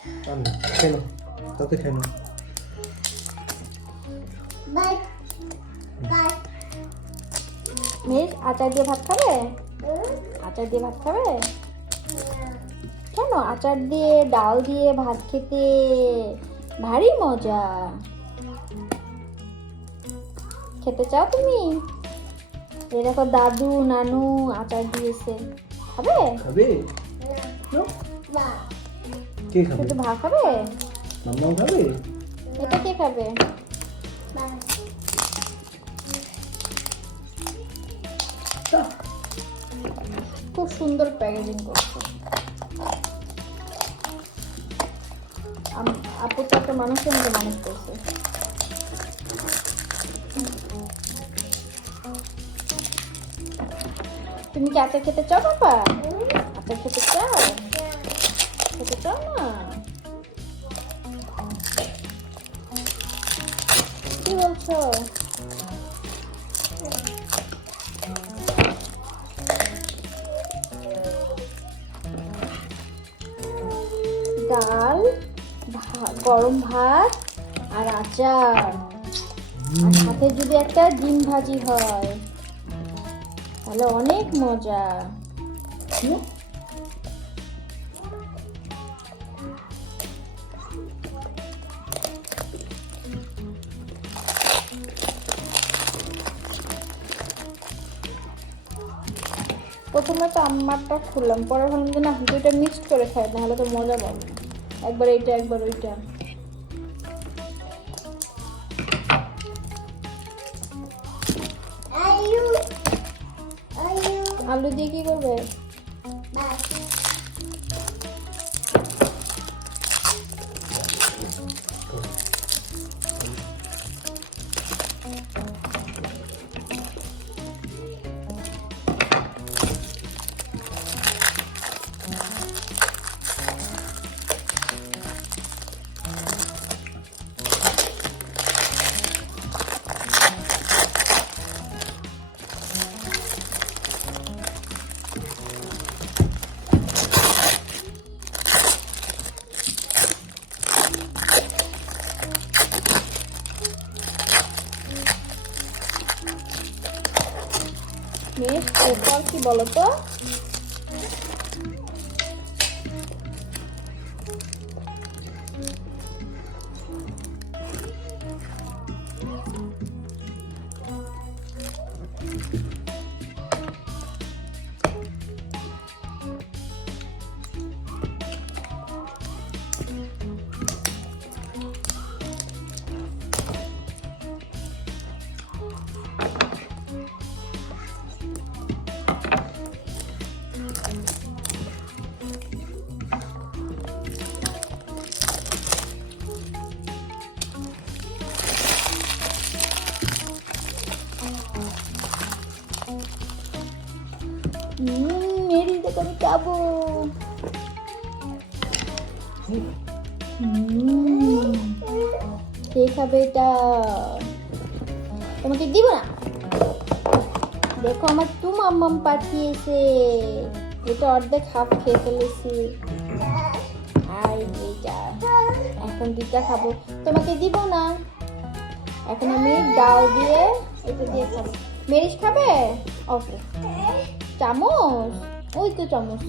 খেয়ে নাও, তাতে খেয়ে নাও। মেয়ের আচার দিয়ে ভাত খাবে? আচার দিয়ে ভাত খাবে? কেন? আচার দিয়ে ডাল দিয়ে ভাত খেতে ভারী মজা। খেতে চাও তুমি? এই দেখো দাদু নানু আচার দিয়েছে, খাবে? খাবে? কে খাবে? শুধু ভাত খাবে? মাম্মাও খাবে? এটা কে খাবে? খুব সুন্দর প্যাকেজিং করছে। আপু তো একটা মানুষের মতো মানুষ করছে। তুমি কি আচার খেতে চাও বাবা? আচার খেতে চাও? খেতে চাও না? কি বলছো? ডাল, গরম ভাত আর আচার, আর সাথে যদি একটা ডিম ভাজি হয় তাহলে অনেক মজা। প্রথমে তো আমারটা খুললাম, পরে ভাবলাম যে না দুইটা মিক্সড করে খাই, নাহলে তো মজা পাবো না। একবার এইটা একবার ওইটা। আলু দিয়ে কি করবে? মিস এরপর কি বলো তো? মেরি দেখো আমি খাবো। কে খাবে এটা? তোমাকে দিব না। দেখো আমার তু মাম্মাম পাঠিয়েছে, এটা অর্ধেক হাফ খেয়ে ফেলেছি। আর এইটা এখন দুইটা খাবো, তোমাকে দিব না। এখন আমি ডাল দিয়ে এটা দিয়ে খাবো। মেরিস খাবে? ওকে। চামচ, ওই তো চামচ।